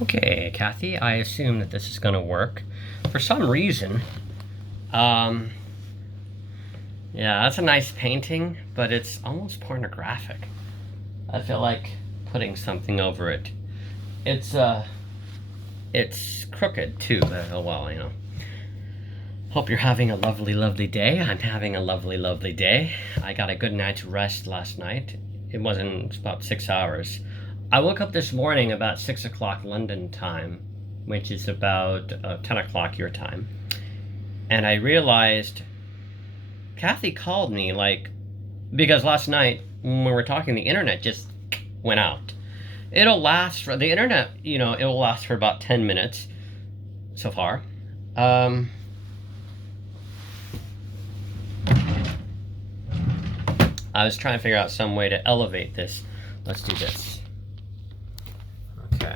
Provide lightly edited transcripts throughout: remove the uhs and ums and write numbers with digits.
Okay, Kathy, I assume that this is going to work. For some reason, um, yeah, that's a nice painting, but it's almost pornographic. I feel like putting something over it. It's, uh, it's crooked too, but oh well, you know. Hope you're having a lovely, lovely day. I'm having a lovely, lovely day. I got a good night's rest last night. It wasn't about 6 hours. I woke up this morning about 6 o'clock London time, which is about 10 o'clock your time. And I realized Kathy called me, like, because last night when we were talking, the internet just went out. It'll last for the internet, it will last for about 10 minutes so far. Um, I was trying to figure out some way to elevate this. Let's do this. Okay.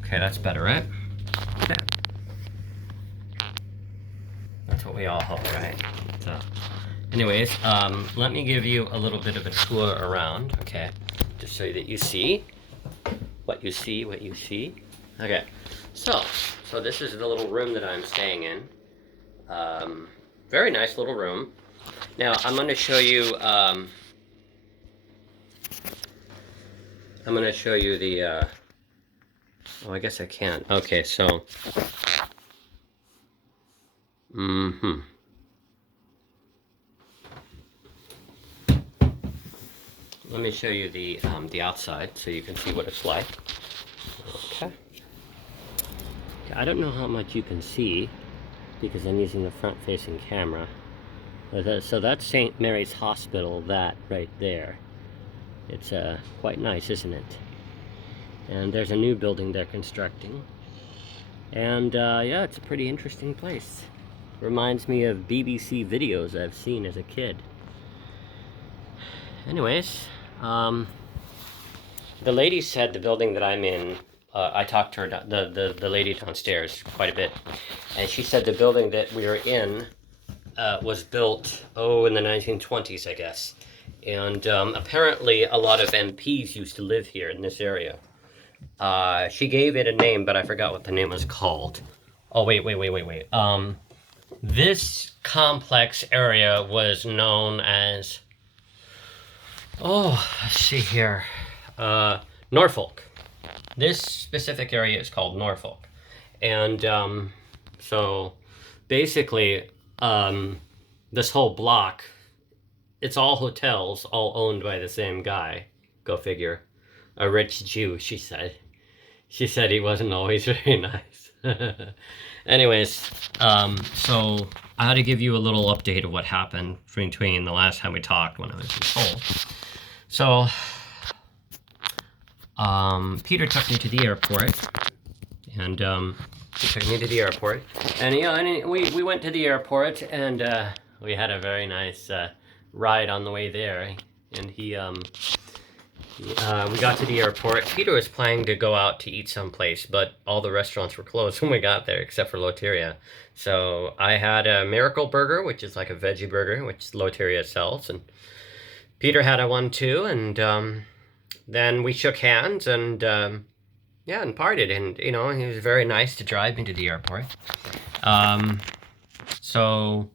Okay, that's better, right? Yeah. That's what we all hope, right? So, anyways, let me give you a little bit of a tour around, okay? Just so that you see what you see, what you see. Okay, so this is the little room that I'm staying in. Very nice little room. Now, I'm going to show you, the, oh, I guess I can't. Okay, so, let me show you the outside so you can see what it's like. Okay. I don't know how much you can see because I'm using the front-facing camera. So that's St. Mary's Hospital, that right there. It's quite nice, isn't it? And there's a new building they're constructing. And yeah, it's a pretty interesting place. Reminds me of BBC videos I've seen as a kid. Anyways, the lady said the building that I'm in, I talked to her, the lady downstairs quite a bit, and she said the building that we are in was built, in the 1920s, I guess. And apparently a lot of MPs used to live here in this area. She gave it a name, but I forgot what the name was called. Oh, wait. This complex area was known as, let's see here, Norfolk. This specific area is called Norfolk. And so basically, this whole block, it's all hotels, all owned by the same guy. Go figure. A rich Jew, she said. She said he wasn't always very nice. Anyways, so I had to give you a little update of what happened between the last time we talked when I was in Seoul. So, Peter took me to the airport, and he took me to the airport, and and we went to the airport, and we had a very nice ride on the way there, and we got to the airport. Peter was planning to go out to eat someplace, but all the restaurants were closed when we got there, except for Loteria. So I had a Miracle Burger, which is like a veggie burger, which Loteria sells, and Peter had a one too, and then we shook hands and yeah, and parted, and he was very nice to drive me to the airport. So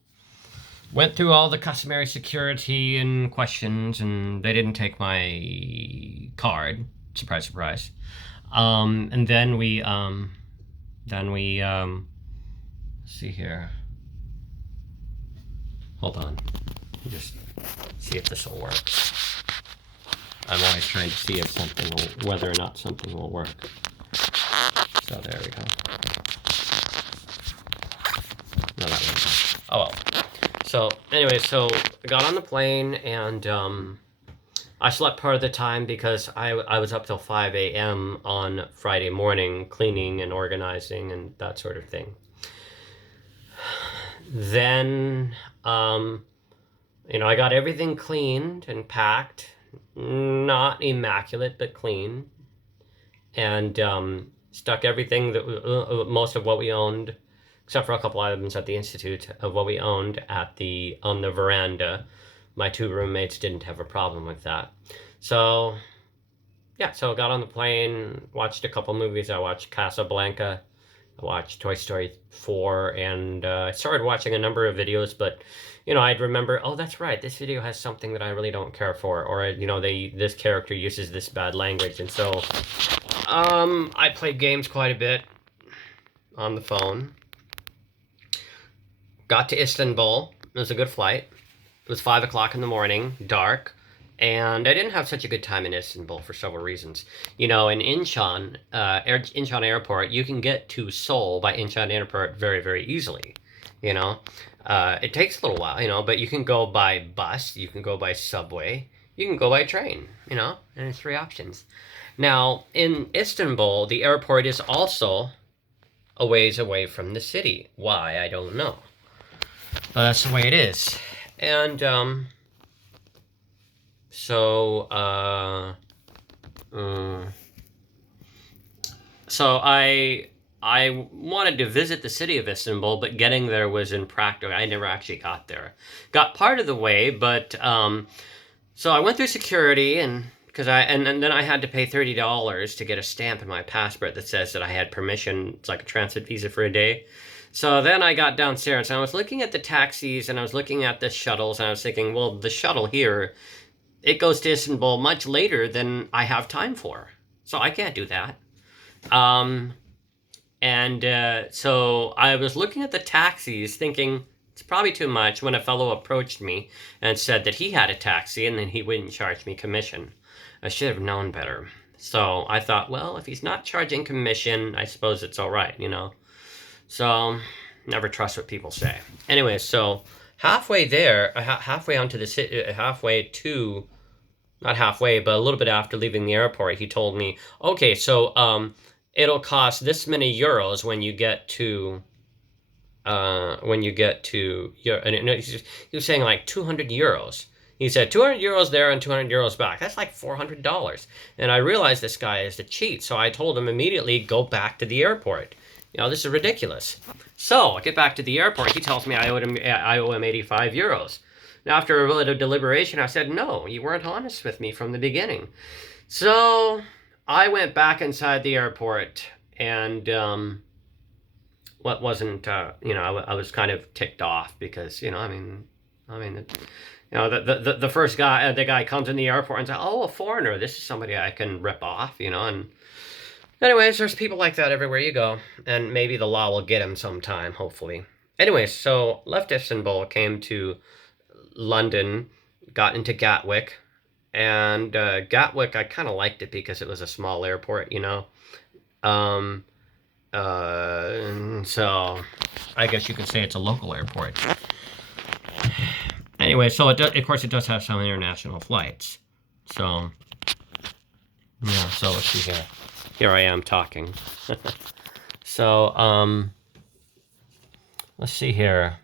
went through all the customary security and questions, and they didn't take my card. Surprise, surprise. And then we let's see here. Hold on. Just see if this will work. I'm always trying to see if whether or not something will work. So there we go. No, that won't. Oh well. So anyway, so I got on the plane, and I slept part of the time because I was up till 5 a.m. on Friday morning cleaning and organizing and that sort of thing. Then, I got everything cleaned and packed, not immaculate, but clean, and stuck everything that most of what we owned, except for a couple items at the Institute, of what we owned on the veranda. My two roommates didn't have a problem with that. So yeah, so I got on the plane, watched a couple movies. I watched Casablanca, I watched Toy Story 4, and I started watching a number of videos, but I'd remember, oh, that's right, this video has something that I really don't care for, or this character uses this bad language, and so I played games quite a bit on the phone. Got to Istanbul. It was a good flight. It was 5 o'clock in the morning, dark. And I didn't have such a good time in Istanbul for several reasons. In Incheon, Incheon Airport, you can get to Seoul by Incheon Airport very, very easily. It takes a little while, but you can go by bus, you can go by subway, you can go by train, and it's 3 options. Now, in Istanbul, the airport is also a ways away from the city. Why, I don't know. But that's the way it is. And, so I wanted to visit the city of Istanbul, but getting there was impractical. I never actually got there. Got part of the way, but so I went through security, and then I had to pay $30 to get a stamp in my passport that says that I had permission. It's like a transit visa for a day. So then I got downstairs and I was looking at the taxis and I was looking at the shuttles and I was thinking, well, the shuttle here, it goes to Istanbul much later than I have time for. So I can't do that. So I was looking at the taxis thinking, it's probably too much, when a fellow approached me and said that he had a taxi and then he wouldn't charge me commission. I should have known better. So I thought, well, if he's not charging commission, I suppose it's all right, So never trust what people say. Anyway, so halfway there, halfway onto the city, not halfway, but a little bit after leaving the airport, he told me, okay, so it'll cost this many euros when you get to he was saying like 200 euros. He said 200 euros there and 200 euros back. That's like $400. And I realized this guy is a cheat. So I told him immediately, go back to the airport. This is ridiculous. So I get back to the airport. He tells me I owe him 85 euros. Now, after a little bit of deliberation, I said, no, you weren't honest with me from the beginning. So I went back inside the airport, and I was kind of ticked off because, the first guy, the guy comes in the airport and says, oh, a foreigner, this is somebody I can rip off, and anyways, there's people like that everywhere you go, and maybe the law will get him sometime, hopefully. Anyways, so left Istanbul, came to London, got into Gatwick, and Gatwick, I kind of liked it because it was a small airport, so I guess you could say it's a local airport. Anyway, so of course it does have some international flights. So, yeah, so let's see here. Here I am talking. So, let's see here.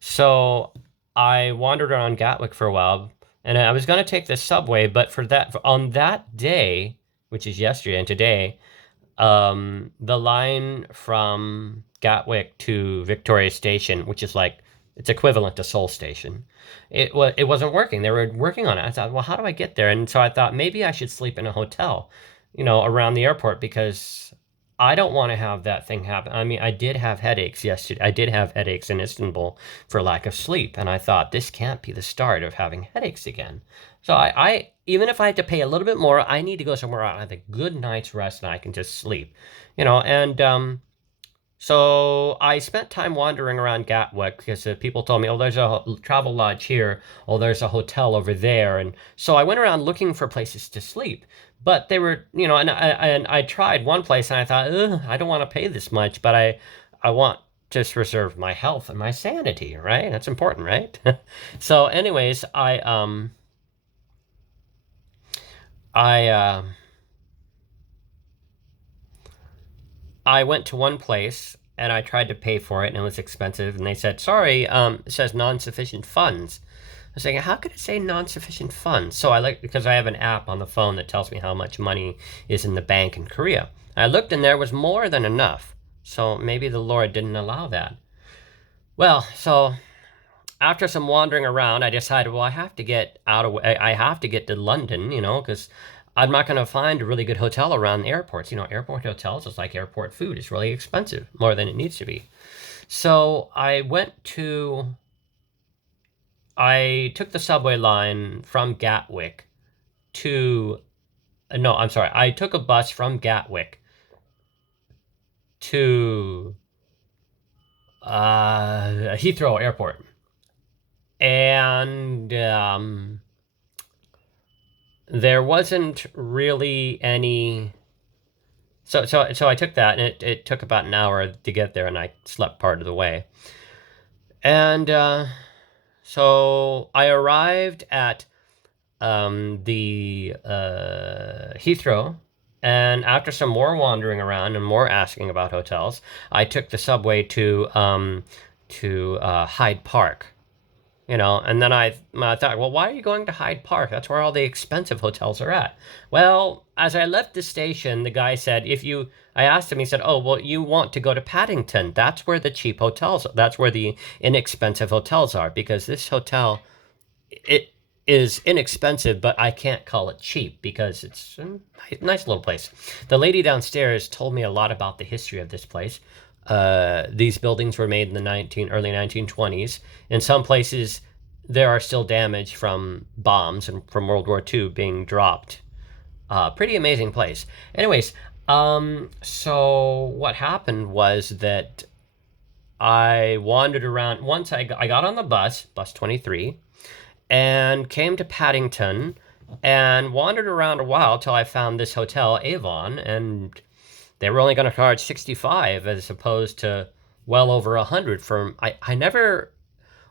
So I wandered around Gatwick for a while, and I was going to take the subway, but on that day, which is yesterday and today, the line from Gatwick to Victoria Station, which is like, it's equivalent to Seoul Station, it wasn't working. They were working on it. I thought, well, how do I get there? And so I thought maybe I should sleep in a hotel, around the airport, because I don't want to have that thing happen. I mean, I did have headaches yesterday. I did have headaches in Istanbul for lack of sleep. And I thought, this can't be the start of having headaches again. So I even if I had to pay a little bit more, I need to go somewhere out and have a good night's rest and I can just sleep, so I spent time wandering around Gatwick because people told me, oh, there's a travel lodge here. Oh, there's a hotel over there. And so I went around looking for places to sleep. But they were, and I tried one place and I thought, I don't want to pay this much, but I want to preserve my health and my sanity, right? That's important, right? So anyways, I went to one place and I tried to pay for it and it was expensive. And they said, sorry, it says non-sufficient funds. I was saying, how could it say non-sufficient funds? So because I have an app on the phone that tells me how much money is in the bank in Korea. I looked and there was more than enough. So maybe the Lord didn't allow that. Well, so after some wandering around, I decided, well, I have to get to London, because I'm not going to find a really good hotel around the airports. You know, airport hotels is like airport food. It's really expensive, more than it needs to be. So I took the subway line from Gatwick to, no, I'm sorry. I took a bus from Gatwick to Heathrow Airport. And there wasn't really any. So I took that, and it took about an hour to get there, and I slept part of the way. And so I arrived at the Heathrow, and after some more wandering around and more asking about hotels, I took the subway to Hyde Park. You know, and then I thought, well, why are you going to Hyde Park? That's where all the expensive hotels are at. Well, as I left the station, the guy said, I asked him, he said, oh, well, you want to go to Paddington. That's where the cheap hotels, that's where the inexpensive hotels are, because this hotel, it is inexpensive, but I can't call it cheap because it's a nice little place. The lady downstairs told me a lot about the history of this place. These buildings were made in the early 1920s. In some places, there are still damage from bombs and from World War II being dropped. Pretty amazing place. Anyways, so what happened was that I wandered around. Once I got on the bus 23, and came to Paddington and wandered around a while till I found this hotel, Avon, and they were only going to charge 65 as opposed to well over 100 for I never.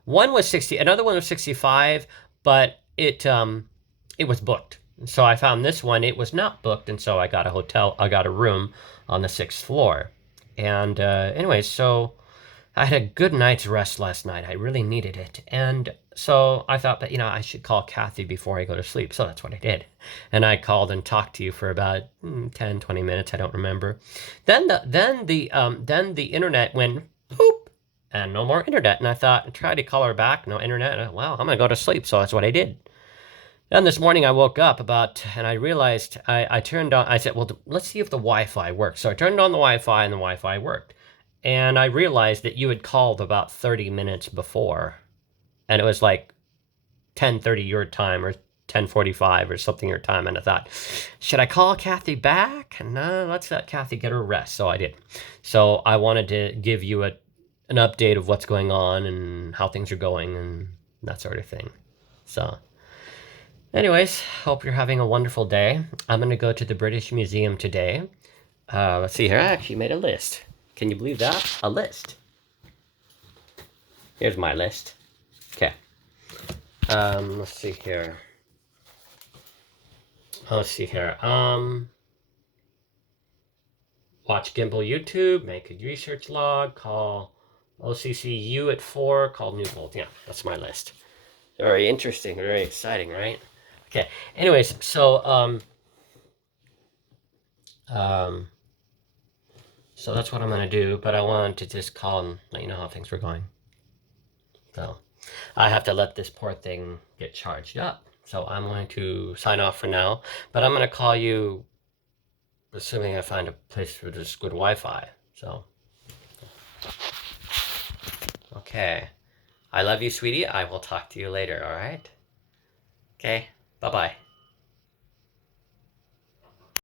One was 60, another one was 65, but it was booked. So I found this one, it was not booked, and so I got a room on the 6th floor. And anyways, so I had a good night's rest last night. I really needed it. And so I thought that, I should call Kathy before I go to sleep. So that's what I did. And I called and talked to you for about 10, 20 minutes. I don't remember. Then the internet went poop and no more internet. And I thought, tried to call her back. No internet. Well, I'm going to go to sleep. So that's what I did. Then this morning I woke up and I realized I turned on, I said, well, let's see if the Wi-Fi works. So I turned on the Wi-Fi and the Wi-Fi worked. And I realized that you had called about 30 minutes before. And it was like 10:30 your time or 10:45 or something your time. And I thought, should I call Kathy back? No, let's let Kathy get her rest. So I did. So I wanted to give you an update of what's going on and how things are going and that sort of thing. So anyways, hope you're having a wonderful day. I'm going to go to the British Museum today. Let's see here. I actually made a list. Can you believe that? A list. Here's my list. Okay. Let's see here. Watch Gimbal YouTube, make a research log, call OCCU at 4, call Newbold. Yeah, that's my list. Very interesting, very exciting, right? Okay. Anyways, so so that's what I'm going to do, but I wanted to just call and let you know how things were going. So I have to let this poor thing get charged up. So I'm going to sign off for now, but I'm going to call you assuming I find a place where there's good Wi-Fi. So, okay. I love you, sweetie. I will talk to you later, all right? Okay, bye-bye.